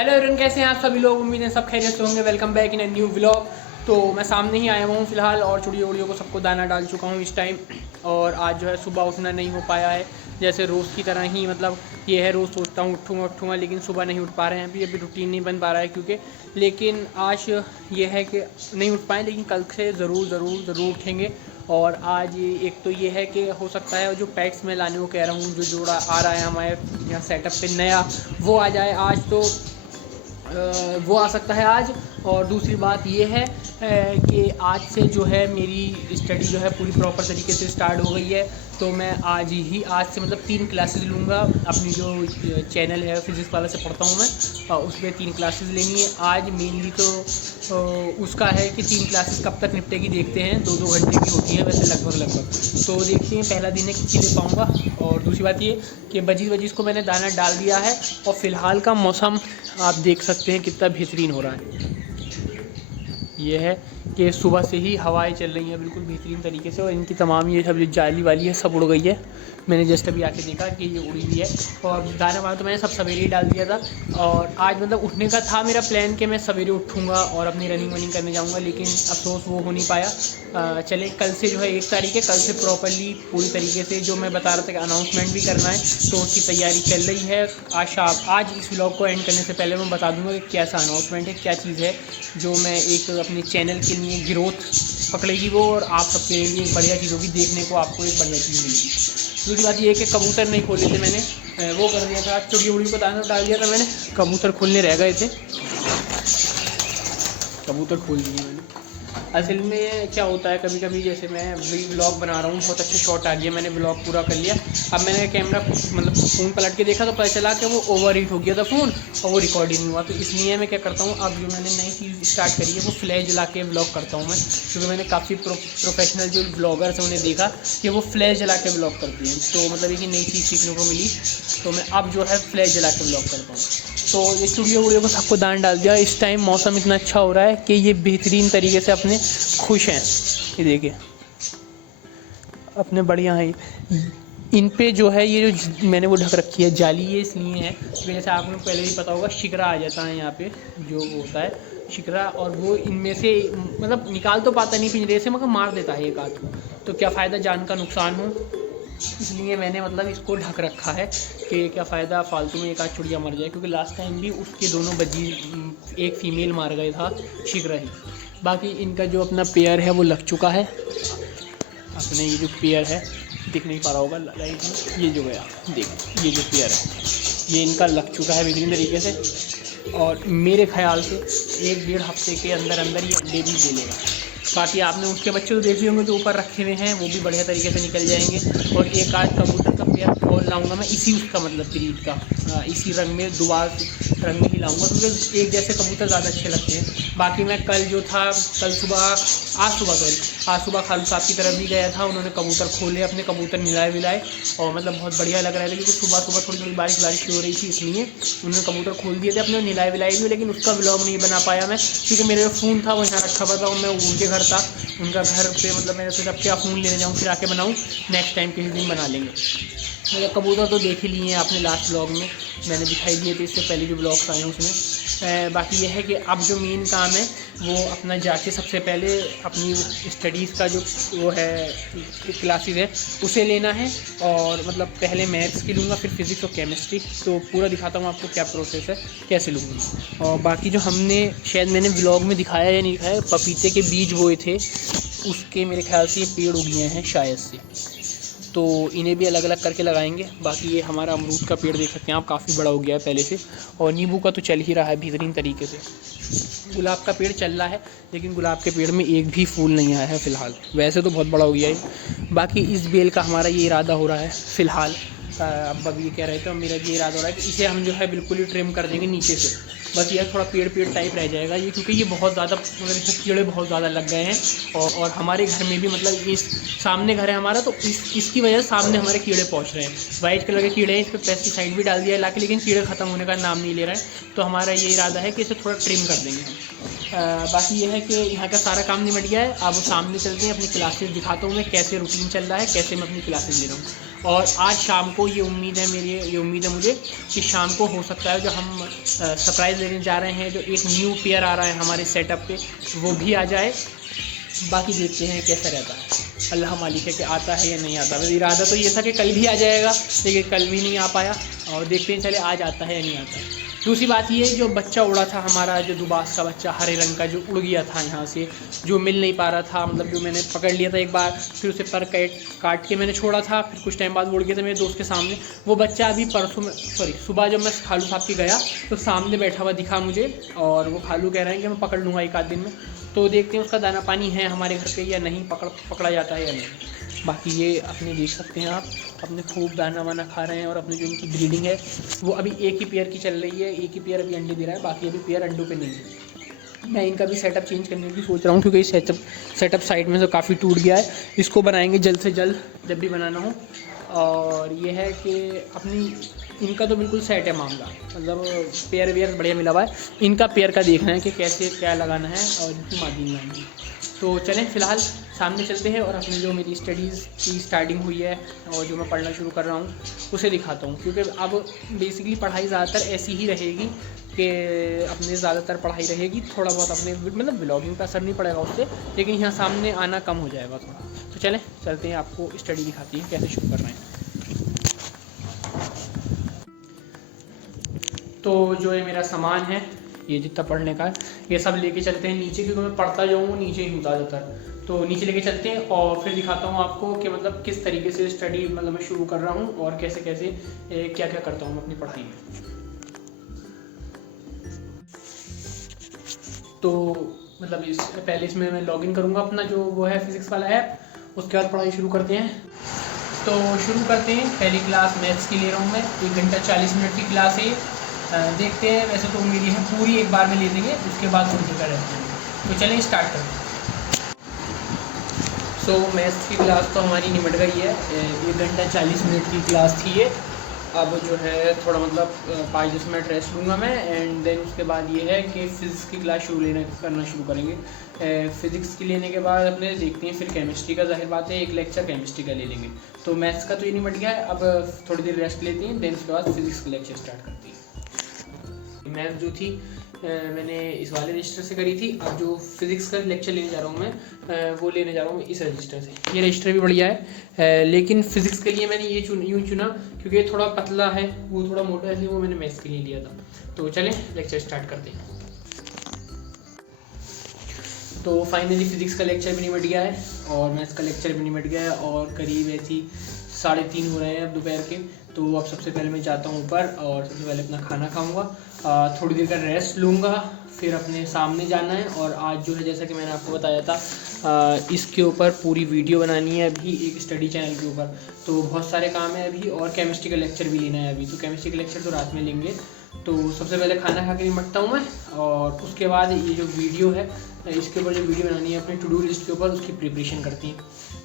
Hello everyone, कैसे हैं आप सभी लोग। उम्मीद है सब खैरियत से होंगे। Welcome back in a new vlog. तो मैं सामने ही आया हुआ हूँ फ़िलहाल और चिड़ियों उड़ियों को सबको दाना डाल चुका हूँ इस टाइम। और आज जो है सुबह उठना नहीं हो पाया है, जैसे रोज़ की तरह ही मतलब ये है, रोज़ सोचता हूँ उठूँगा लेकिन सुबह नहीं उठ पा रहे हैं। अभी रूटीन नहीं बन पा रहा है क्योंकि, लेकिन आज ये है कि नहीं उठ पाए, लेकिन कल से ज़रूर उठेंगे। और आज एक तो ये है कि हो सकता है जो पैक्स में लाने को कह रहा हूँ, जो जोड़ा आ रहा है हमारे यहाँ सेटअप पे नया, वो आ जाए आज। तो वो आ सकता है आज। और दूसरी बात ये है कि आज से जो है मेरी स्टडी जो है पूरी प्रॉपर तरीके से स्टार्ट हो गई है। तो मैं आज से मतलब 3 क्लासेस लूँगा। अपनी जो चैनल है फिज़िक्स वाला से पढ़ता हूँ मैं, उसमें 3 क्लासेस लेनी है आज मेनली। तो उसका है कि 3 क्लासेस कब तक निपटेगी देखते हैं। 2-2 घंटे की होती है वैसे लगभग। तो देखते हैं पहला दिन है कितनी ले पाऊँगा। और दूसरी बात ये कि बजीज़ को मैंने दाना डाल दिया है। और फ़िलहाल का मौसम आप देख सकते हैं कितना बेहतरीन हो रहा है। ये है कि सुबह से ही हवाएं चल रही हैं बिल्कुल बेहतरीन तरीके से। और इनकी तमाम ये सब जो जाली वाली है सब उड़ गई है। मैंने जस्ट अभी आके देखा कि ये उड़ी हुई है। और दाना वाना तो मैंने सब सवेरे ही डाल दिया था। और आज मतलब उठने का था मेरा प्लान कि मैं सवेरे उठूँगा और अपनी रनिंग वनिंग करने जाऊँगा, लेकिन अफसोस वो हो नहीं पाया। चले कल से जो है 1 तारीख है, कल से प्रॉपरली पूरी तरीके से जो मैं बता रहा था कि अनाउंसमेंट भी करना है, तो उसकी तैयारी चल रही है। आज इस व्लॉग को एंड करने से पहले मैं बता दूंगा कि कैसा अनाउंसमेंट है, क्या चीज़ है जो मैं एक अपने चैनल के लिए ग्रोथ पकड़ेगी वो, और आप सबके लिए एक बढ़िया चीज़ होगी, देखने को आपको एक बढ़िया चीज़ मिलेगी। दूसरी बात ये है कि कबूतर नहीं खोले थे मैंने, वो कर दिया था, चिड़ियों उड़ियों को दाना डाल दिया था मैंने, कबूतर खोलने रह गए थे, कबूतर खोल दिए मैंने। असल में क्या होता है कभी कभी, जैसे मैं व्लॉग बना रहा हूँ, बहुत अच्छे शॉट आ गया, मैंने व्लॉग पूरा कर लिया। अब मैंने कैमरा मतलब फ़ोन पलट के देखा तो पता चला कि वो ओवर हीट हो गया था फ़ोन, और वो रिकॉर्ड ही नहीं हुआ। तो इसलिए मैं क्या करता हूँ, अब जो मैंने नई चीज़ स्टार्ट करी है वो फ्लैश जला के व्लॉग करता हूँ मैं। क्योंकि मैंने काफ़ी प्रोफेशनल जो ब्लॉगर्स हैं उन्हें देखा कि वो फ्लैश जला के व्लॉग करते हैं। तो मतलब एक नई चीज़ सीखने को मिली, तो मैं अब जो है फ्लैश जला के व्लॉग करता हूँ। तो ये चिड़ियों उड़ियों को सबको दान डाल दिया। इस टाइम मौसम इतना अच्छा हो रहा है कि ये बेहतरीन तरीके से अपने खुश हैं। ये देखिए अपने बढ़िया हैं। इन पे जो है ये जो मैंने वो ढक रखी है जाली, ये इसलिए है क्योंकि जैसे आपको पहले भी पता होगा शिकरा आ जाता है यहाँ पे, जो होता है शिकरा, और वो इनमें से मतलब निकाल तो पाता नहीं पिंजरे से, मगर मार देता है एक आध। तो क्या फ़ायदा जान का नुकसान हो, इसलिए मैंने मतलब इसको ढक रखा है कि क्या फ़ायदा फालतू में एक आध चिड़िया मर जाए। क्योंकि लास्ट टाइम भी उसके दोनों बजी एक फ़ीमेल मार गए था शीघ्र ही। बाकी इनका जो अपना पेयर है वो लग चुका है। अपने ये जो पेयर है दिख नहीं पा रहा होगा लाइट में, ये जो गया देख, ये जो पेयर है ये इनका लग चुका है बेहतरीन तरीके से। और मेरे ख्याल से 1-1.5 हफ्ते के अंदर अंदर ये अंडे भी दे लेगा। बाकी आपने उसके बच्चे तो देखे होंगे जो ऊपर रखे हुए हैं, वो भी बढ़िया तरीके से निकल जाएंगे। और एक आध कबूतर का पेयर और लाऊंगा मैं इसी उसका मतलब ब्रीड का, इसी रंग में दोबारा रंग में ही लाऊंगा, क्योंकि एक जैसे कबूतर ज़्यादा अच्छे लगते हैं। बाकी मैं कल सुबह आज सुबह खालू साहब की तरफ भी गया था, उन्होंने कबूतर खोले, अपने कबूतर निलाए विलाए, और मतलब बहुत बढ़िया लग रहा था। क्योंकि सुबह थोड़ी बारिश हो रही थी, इसलिए उन्होंने कबूतर खोल दिए थे अपने, निलाए विलाए भी, लेकिन उसका व्लॉग नहीं बना पाया मैं, क्योंकि मेरा जो फ़ोन था वो यहाँ रखा हुआ था और मैं उनके घर था, उनका घर पे मतलब मैंने सोचा क्या फ़ोन लेने जाऊँ फिर आके बनाऊँ, नेक्स्ट टाइम किसी दिन बना लेंगे। मतलब कबूतर तो देख ही लिए हैं आपने लास्ट व्लॉग में, मैंने दिखाई दिए थे इससे पहले जो ब्लॉग्स आए हैं उसमें। बाकी यह है कि अब जो मेन काम है वो अपना जाके सबसे पहले अपनी स्टडीज़ का जो वो है क्लासेस है उसे लेना है। और मतलब पहले मैथ्स की लूँगा, फिर फिज़िक्स और केमिस्ट्री। तो पूरा दिखाता हूँ आपको क्या प्रोसेस है, कैसे लूँगा। और बाकी जो हमने शायद मैंने व्लॉग में दिखाया या नहीं दिखाया, पपीते के बीज बोए थे, उसके मेरे ख्याल से ये पेड़ उग गए हैं शायद से, तो इन्हें भी अलग अलग करके लगाएंगे। बाकी ये हमारा अमरूद का पेड़ देख सकते हैं आप, काफ़ी बड़ा हो गया है पहले से। और नींबू का तो चल ही रहा है बेहतरीन तरीके से। गुलाब का पेड़ चल रहा है, लेकिन गुलाब के पेड़ में एक भी फूल नहीं आया है फ़िलहाल, वैसे तो बहुत बड़ा हो गया है। बाकी इस बेल का हमारा ये इरादा हो रहा है फ़िलहाल, अब ये कह रहे थे, और मेरा ये इरादा हो रहा है कि इसे हम जो है बिल्कुल ही ट्रिम कर देंगे नीचे से, बस यह थोड़ा पेड़ टाइप रह जाएगा ये, क्योंकि ये बहुत ज़्यादा मतलब इसमें कीड़े बहुत ज़्यादा लग गए हैं। और हमारे घर में भी मतलब इस सामने घर है हमारा, तो इसकी वजह से सामने हमारे कीड़े पहुंच रहे हैं, वाइट कलर के कीड़े हैं। इस पर पेस्टिसाइड भी डाल दिया है लाके, लेकिन कीड़े ख़त्म होने का नाम नहीं ले रहे हैं। तो हमारा ये इरादा है कि इसे थोड़ा ट्रिम कर देंगे हम। बाकी ये है कि यहाँ का सारा काम निपट गया है। अब सामने चलते हैं, अपनी क्लासेस दिखाता हूँ मैं कैसे रूटीन चल रहा है, कैसे मैं अपनी क्लासेस ले रहा हूँ। और आज शाम को ये उम्मीद है मुझे कि शाम को हो सकता है जो हम सरप्राइज़ लेने जा रहे हैं, जो एक न्यू पेयर आ रहा है हमारे सेटअप पे, वो भी आ जाए। बाकी देखते हैं कैसा रहता है, अल्लाह मालिक है कि आता है या नहीं आता। मेरा इरादा तो ये था कि कल भी आ जाएगा, लेकिन कल भी नहीं आ पाया, और देखते हैं चले आज आता है या नहीं आता। दूसरी बात ये, जो बच्चा उड़ा था हमारा, जो दुबास का बच्चा हरे रंग का जो उड़ गया था यहाँ से, जो मिल नहीं पा रहा था, मतलब जो मैंने पकड़ लिया था एक बार, फिर उसे पर काट के मैंने छोड़ा था, फिर कुछ टाइम बाद उड़ गया था मेरे दोस्त के सामने। वो बच्चा अभी सुबह जब मैं खालू साहब की गया तो सामने बैठा हुआ दिखा मुझे, और वो खालू कह रहे हैं कि मैं पकड़ लूँगा एक आध दिन में। तो देखते हैं उसका दाना पानी है हमारे घर पे या नहीं, पकड़ा जाता है या नहीं। बाकी ये अपने देख सकते हैं आप, अपने खूब दाना वाना खा रहे हैं, और अपनी जो इनकी ब्रीडिंग है वो अभी एक ही पेयर की चल रही है, एक ही पेयर अभी अंडे दे रहा है, बाकी अभी पेयर अंडों पे नहीं है। मैं इनका भी सेटअप चेंज करने की सोच रहा हूँ, क्योंकि सेटअप साइड में तो काफ़ी टूट गया है। इसको बनाएंगे जल्द से जल्द जब भी बनाना हो। और ये है कि अपनी इनका तो बिल्कुल सेट है मामला, मतलब पेयर वेयर बढ़िया मिला हुआ है। इनका पेयर का देखना है कि कैसे क्या लगाना है और इनकी मादी लगानी है। तो चलें फ़िलहाल सामने चलते हैं और अपने जो मेरी स्टडीज़ की स्टार्टिंग हुई है और जो मैं पढ़ना शुरू कर रहा हूँ उसे दिखाता हूँ। क्योंकि अब बेसिकली पढ़ाई ज़्यादातर ऐसी ही रहेगी कि अपने ज़्यादातर पढ़ाई रहेगी, थोड़ा बहुत अपने मतलब ब्लॉगिंग का असर नहीं पड़ेगा उससे, लेकिन यहाँ सामने आना कम हो जाएगा थोड़ा। तो चलें चलते हैं, आपको स्टडी दिखाती हैं कैसे शुरू कर रहे हैं। तो जो ये मेरा सामान है, ये जितना पढ़ने का है, ये सब लेके चलते हैं नीचे, क्योंकि मैं पढ़ता जाऊँ नीचे ही होता ज़्यादातर। तो नीचे लेके चलते हैं और फिर दिखाता हूँ आपको कि मतलब किस तरीके से स्टडी मतलब मैं शुरू कर रहा हूँ और कैसे कैसे क्या क्या करता हूँ अपनी पढ़ाई में। तो मतलब पहले इसमें मैं लॉगिन करूँगा अपना जो वो है फिज़िक्स वाला ऐप, उसके बाद पढ़ाई शुरू करते हैं। तो शुरू करते हैं, पहली क्लास मैथ्स की ले रहा हूँ मैं, 1 घंटा 40 मिनट की क्लास है। देखते हैं, वैसे तो मेरी है पूरी एक बार में ले देंगे, उसके बाद कुछ जगह रहते हैं। तो चलें स्टार्ट करते हैं। सो मैथ्स की क्लास तो हमारी निमट गई है, 1 घंटा 40 मिनट की क्लास थी ये। अब जो है थोड़ा मतलब 5-10 मिनट रेस्ट लूँगा मैं, एंड देन उसके बाद ये है कि फ़िज़िक्स की क्लास करना शुरू करेंगे। फ़िज़िक्स की लेने के बाद अपने देखते हैं फिर केमिस्ट्री का, जाहिर बात है एक लेक्चर केमिस्ट्री का ले लेंगे। तो मैथ्स का तो ये निमट गया है, अब थोड़ी देर रेस्ट लेते हैं, देन उसके बाद फिज़िक्स का लेक्चर स्टार्ट करते हैं। मैथ जो थी मैंने इस वाले रजिस्टर से करी थी, अब जो फिज़िक्स का लेक्चर लेने जा रहा हूँ मैं वो लेने जा रहा हूँ इस रजिस्टर से। ये रजिस्टर भी बढ़िया है, लेकिन फ़िज़िक्स के लिए मैंने ये यूँ चुना क्योंकि ये थोड़ा पतला है, वो थोड़ा मोटा है, इसलिए वो मैंने मैथ्स के लिए लिया था। तो चलें लेक्चर स्टार्ट करते हैं। तो फाइनली फ़िज़िक्स का लेक्चर भी निमट गया है और मैथ्स का लेक्चर भी निमट गया है, और करीब ऐसी 3:30 हो रहे हैं अब दोपहर के। तो अब सबसे पहले मैं जाता हूँ ऊपर और सबसे पहले अपना खाना खाऊंगा, थोड़ी देर का रेस्ट लूँगा, फिर अपने सामने जाना है। और आज जो है जैसा कि मैंने आपको बताया था, इसके ऊपर पूरी वीडियो बनानी है अभी एक स्टडी चैनल के ऊपर। तो बहुत सारे काम है अभी, और केमिस्ट्री का लेक्चर भी लेना है अभी। तो केमिस्ट्री का लेक्चर तो रात में लेंगे। तो सबसे पहले खाना खा के निपटता हूँ मैं, और उसके बाद ये जो वीडियो है इसके ऊपर जो वीडियो बनानी है अपने टू डू लिस्ट के ऊपर, उसकी प्रिपरेशन करती हैं।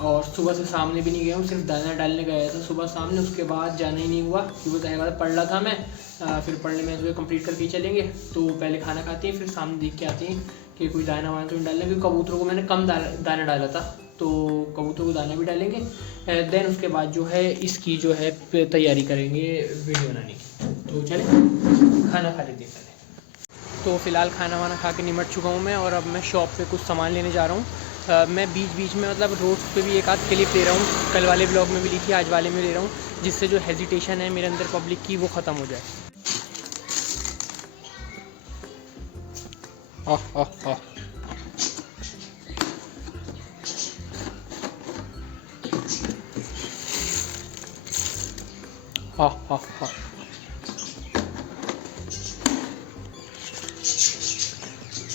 और सुबह से सामने भी नहीं गया हूँ, सिर्फ दाना डालने गया था सुबह सामने, उसके बाद जाना ही नहीं हुआ क्योंकि बताया पढ़ रहा था मैं। फिर पढ़ने में जो कंप्लीट करके ही चलेंगे। तो पहले खाना खाते हैं, फिर सामने देख के आते हैं कि कोई दाना वाना तो नहीं डालना, क्योंकि कबूतरों को मैंने कम दाना डाला था, तो कबूतरों को दाना भी डालेंगे। देन उसके बाद जो है इसकी जो है तैयारी करेंगे वीडियो बनाने की। तो चले खाना खा लेते हैं पहले। तो फ़िलहाल खाना वाना खा के निमट चुका हूँ मैं, और अब मैं शॉप पे कुछ सामान लेने जा रहा हूँ। मैं बीच बीच में मतलब रोड्स पे भी एक आध क्लिप ले रहा हूँ, कल वाले ब्लॉग में भी ली थी, आज वाले में ले रहा हूँ, जिससे जो हेजिटेशन है मेरे अंदर पब्लिक की वो ख़त्म हो जाए।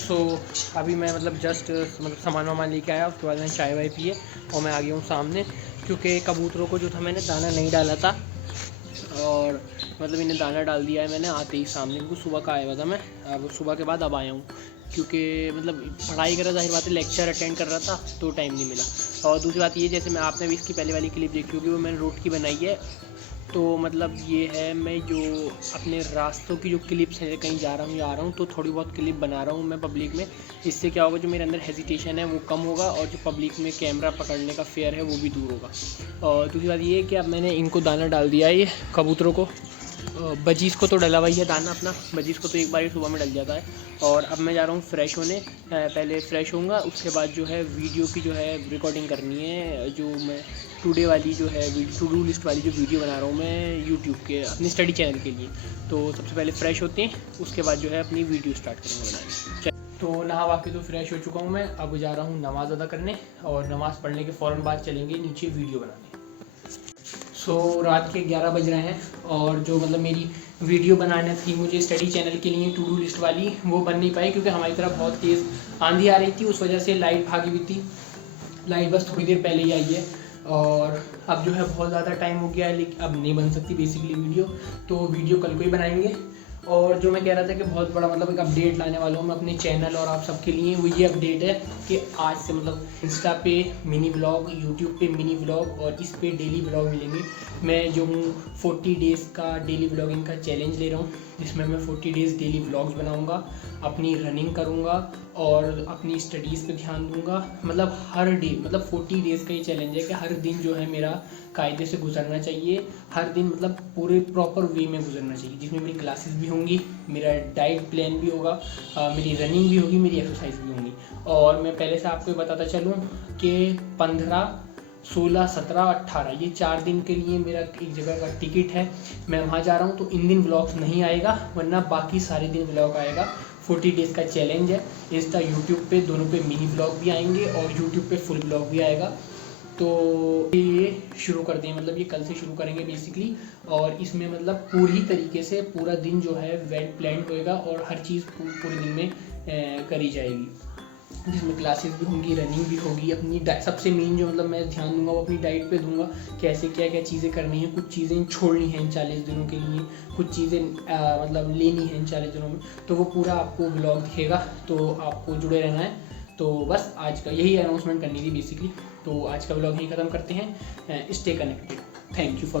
सो अभी मैं मतलब जस्ट मतलब सामान वामान लेके आया, उसके बाद मैंने चाय वाय पी है और मैं आ गया हूँ सामने, क्योंकि कबूतरों को जो था मैंने दाना नहीं डाला था, और मतलब इन्हें दाना डाल दिया है मैंने आते ही सामने, क्योंकि सुबह का आया हुआ था मैं, अब सुबह के बाद अब आया हूँ, क्योंकि मतलब पढ़ाई कर रहा, जाहिर बात है लेक्चर अटेंड कर रहा था तो टाइम नहीं मिला। और दूसरी बात ये, जैसे मैं आपने भी इसकी पहले वाली क्लिप देखी होगी, वो मैंने रोड की बनाई है, तो मतलब ये है, मैं जो अपने रास्तों की जो क्लिप्स हैं, कहीं जा रहा हूँ या आ रहा हूँ तो थोड़ी बहुत क्लिप बना रहा हूँ मैं पब्लिक में। इससे क्या होगा, जो मेरे अंदर हेजिटेशन है वो कम होगा और जो पब्लिक में कैमरा पकड़ने का फ़ियर है वो भी दूर होगा। और दूसरी बात ये है कि अब मैंने इनको दाना डाल दिया है, ये कबूतरों को। बजीज़ को तो डला हुआ ही है दाना अपना, बजीज़ को तो एक बार ही सुबह में डल जाता है। और अब मैं जा रहा हूँ फ़्रेश होने, पहले फ़्रेश होऊंगा, उसके बाद जो है वीडियो की जो है रिकॉर्डिंग करनी है, जो मैं टुडे वाली जो है टू डू लिस्ट वाली जो वीडियो बना रहा हूँ मैं यूट्यूब के अपनी स्टडी चैनल के लिए। तो सबसे पहले फ़्रेश होते हैं, उसके बाद जो है अपनी वीडियो स्टार्ट करेंगे बनानी। तो नहा वा के तो फ्रेश हो चुका हूँ मैं, अब जा रहा हूँ नमाज़ अदा करने, और नमाज़ पढ़ने के फ़ौरन बाद चलेंगे नीचे वीडियो बनाने। रात के 11 बज रहे हैं, और जो मतलब मेरी वीडियो बनाना थी मुझे स्टडी चैनल के लिए टू डू लिस्ट वाली, वो बन नहीं पाई क्योंकि हमारी तरफ बहुत तेज़ आंधी आ रही थी, उस वजह से लाइट भागी हुई थी। लाइट बस थोड़ी देर पहले ही आई है, और अब जो है बहुत ज़्यादा टाइम हो गया है, लेकिन अब नहीं बन सकती बेसिकली वीडियो, तो वीडियो कल को ही बनाएंगे। और जो मैं कह रहा था कि बहुत बड़ा मतलब एक अपडेट लाने वाला हूँ मैं अपने चैनल और आप सबके लिए, वो ये अपडेट है कि आज से मतलब इंस्टा पे मिनी व्लॉग, यूट्यूब पे मिनी व्लॉग, और इस पे डेली व्लॉग मिलेंगे। मैं जो हूँ 40 डेज़ का डेली व्लॉगिंग का चैलेंज ले रहा हूँ, जिसमें मैं 40 डेज़ डेली व्लॉग्स बनाऊँगा, अपनी रनिंग करूँगा और अपनी स्टडीज़ पे ध्यान दूँगा। मतलब हर डे, मतलब 40 डेज़ का ये चैलेंज है कि हर दिन जो है मेरा कायदे से गुजरना चाहिए, हर दिन मतलब पूरे प्रॉपर वे में गुजरना चाहिए, जिसमें मेरी क्लासेस भी होंगी, मेरा डाइट प्लान भी होगा, मेरी रनिंग भी होगी, मेरी एक्सरसाइज भी होंगी। और मैं पहले से आपको बताता चलूँ कि 15, 16, 17, 18 ये 4 दिन के लिए मेरा एक जगह का टिकट है, मैं वहाँ जा रहा हूँ। तो इन दिन व्लॉग्स नहीं आएगा, वरना बाकी सारे दिन व्लॉग आएगा। 40 डेज़ का चैलेंज है, इंस्टा यूट्यूब पे दोनों पे मिनी व्लॉग भी आएंगे और यूट्यूब पे फुल व्लॉग भी आएगा। तो ये शुरू करते हैं, मतलब ये कल से शुरू करेंगे बेसिकली। और इसमें मतलब पूरी तरीके से पूरा दिन जो है वेल प्लान होएगा, और हर चीज़ पूरे दिन में करी जाएगी, जिसमें क्लासेस भी होंगी, रनिंग भी होगी, अपनी सबसे मेन जो मतलब मैं ध्यान दूंगा वो अपनी डाइट पे दूंगा, कैसे क्या क्या चीज़ें करनी है, कुछ चीज़ें छोड़नी है इन 40 दिनों के लिए, कुछ चीज़ें मतलब लेनी है इन 40 दिनों में। तो वो पूरा आपको ब्लॉग दिखेगा, तो आपको जुड़े रहना है। तो बस आज का यही अनाउंसमेंट करनी थी बेसिकली। तो आज का ब्लॉग यहीं ख़त्म करते हैं। Stay connected. Thank you for